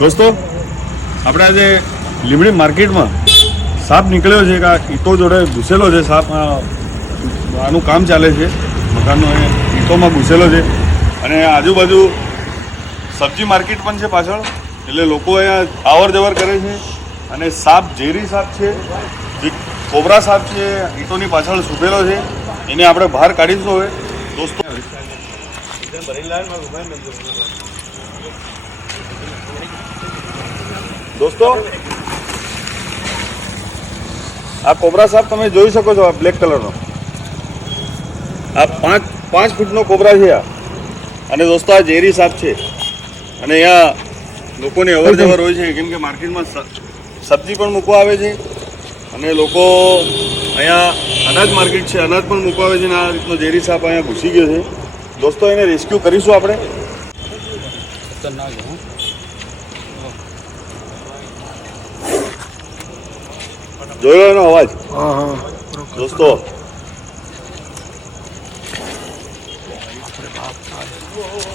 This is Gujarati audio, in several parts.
દોસ્તો આપણે આજે લીમડી માર્કેટમાં સાપ નીકળ્યો છે કે ઈંટો જોડે ઘૂસેલો છે સાપ. આનું કામ ચાલે છે મકાનનો, ઈંટોમાં ઘૂસેલો છે અને આજુબાજુ સબ્જી માર્કેટ પણ છે પાછળ, એટલે લોકો અહીંયા આવર જવર કરે છે. અને સાપ ઝેરી સાપ છે, જે કોબરા સાપ છે, ઈંટોની પાછળ છૂપેલો છે, એને આપણે બહાર કાઢીશું હવે. દોસ્તો આ કોબરા સાપ તમે જોઈ શકો છો, આ બ્લેક કલરનો, આ 5 ફૂટનો કોબરા છે આ. અને દોસ્તો આ ઝેરી સાપ છે અને અહીંયા લોકોની અવર જવર હોય છે, કેમ કે માર્કેટમાં સબ્જી પણ મૂકવા આવે છે અને લોકો અહીંયા અનાજ માર્કેટ છે, અનાજ પણ મૂકવા આવે છે. અને આ રીતનો ઝેરી સાપ અહીંયા ઘૂસી ગયો છે. દોસ્તો એને રેસ્ક્યુ કરીશું આપણે. જોયો એનો અવાજ? દોસ્તો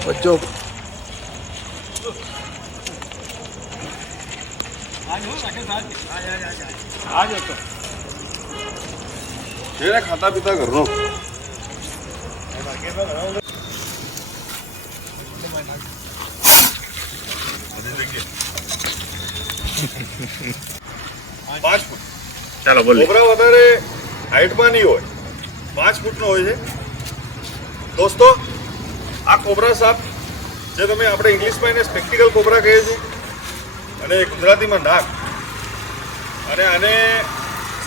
બચ્ચો એને ખાતા પીતા ઘરનો. ચાલો બોલો. કોબરા વધારે હાઈટમાં નહીં હોય, 5 ફૂટનો હોય છે. દોસ્તો આ કોબરા સાપ, જે તમે આપણે ઇંગ્લિશમાં એને સ્પેક્ટિકલ કોબરા કહીએ છીએ અને ગુજરાતીમાં નાગ, અને આને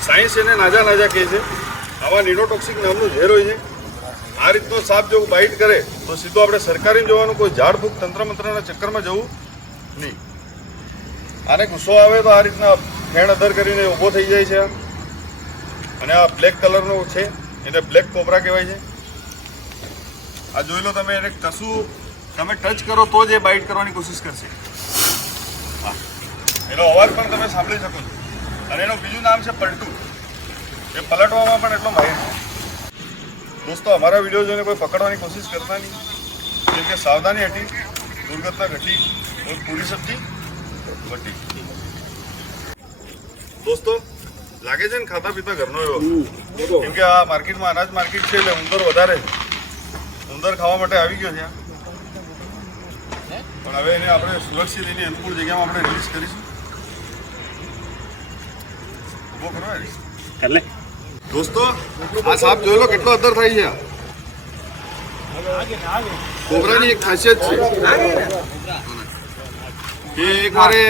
સાયન્સ એને નાજા નાજા કહે છે. આવા નિરોટોક્સિક નામનું ઝેર હોય છે. આ રીતનો સાપ જો બાઇટ કરે તો સીધો આપણે સરકારી જોવાનું, કોઈ ઝાડફૂંક તંત્ર મંત્રના ચક્કરમાં જવું નહીં. આને ગુસ્સો આવે તો આ રીતના ફેણ અધર કરીને ઊભો થઈ જાય છે. અને આ બ્લેક કલરનો છે, એને બ્લેક કોબરા કહેવાય છે. આ જોઈ લો તમે, એને કશું તમે ટચ કરો તો જ એ બાઇટ કરવાની કોશિશ કરશે. એનો અવાજ પણ તમે સાંભળી શકો છો. અને એનું બીજું નામ છે પલટુ. એ પલટવામાં પણ એટલો માહિર છે. દોસ્તો અમારા વિડીયો જોઈને કોઈ પકડવાની કોશિશ કરતા નહીં, કેમ કે સાવધાની હટી દુર્ઘટના ઘટી और પૂરી સબ્જી ઘટી. દોસ્તો લાગે છે ને ખાતા પીતા ઘરનો એવો, કેમ કે આ માર્કેટમાં અનાજ માર્કેટ છે એટલે ઉંદર વધારે, ઉંદર ખાવા માટે આવી ગયો છે. પણ હવે એને આપણે સુરક્ષિત એની અનુકૂળ જગ્યામાં આપણે રિલીઝ કરીશું. ઉભો કરવા દોસ્તો આ સાપ જોઈ લો કેટલો અદર થાય છે. કોબરાની એક ખાસિયત છે કે એક વારે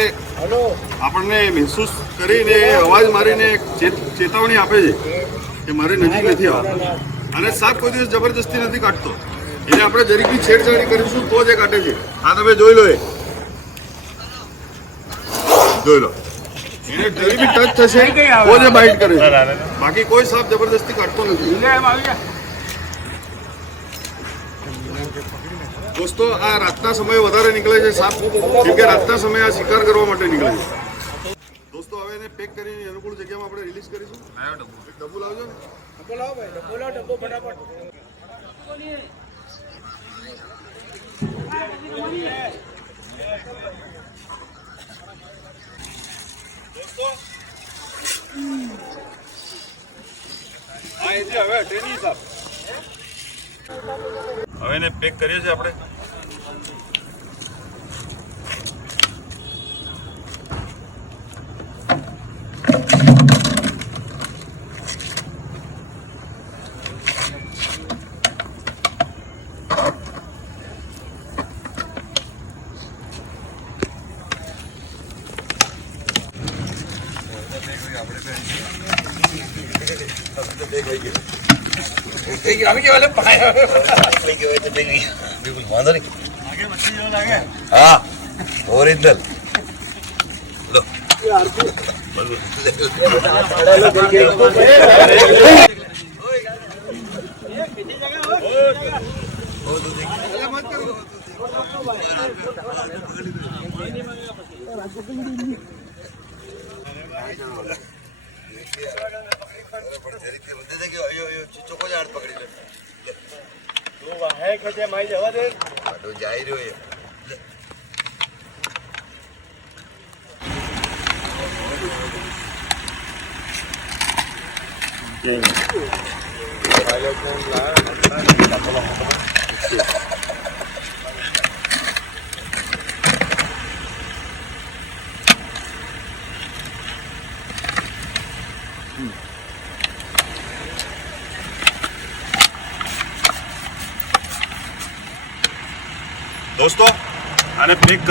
આપણને મહેસૂસ કરીને અવાજ મારીને ચેતવણી આપે છે કે મારે નજીક નથી આવવા. અને સાપ કોઈ દિવસ જબરજસ્તી નથી કાઢતો, એને આપણે જરીકની છેડછાડી કરીશું તો જ એ કાઢે છે. આ તમે જોઈ લો, એ જોઈ લો, એને જરી બી ટચ થશે તો જ બાઇટ કરે છે, બાકી કોઈ સાપ જબરદસ્તી કાઢતો નથી. દોસ્તો આ રાતના સમયે વધારે નીકળે છે સાપ, કેમ કે રાતના સમયે આ શિકાર કરવા માટે નીકળે છે. દોસ્તો હવે એને પેક કરીને અનુકૂળ જગ્યામાં આપણે રિલીઝ કરીશું. ડબ્બો લાવજો ને. ડબ્બો લાવો ભાઈ, ડબ્બો લાવો, ડબ્બો ફટાફટ. દોસ્તો આ એથી હવે ટ્રેનિંગ સાપ હવે એને પેક કરીએ છીએ આપણે. हाँ ओरिजिनल लो ચોખ્ખો જ હાથ પકડી લે તો વાહે ખેતે માઈ જવા દે તો જાય રહ્યો દોસ્તો આને પેક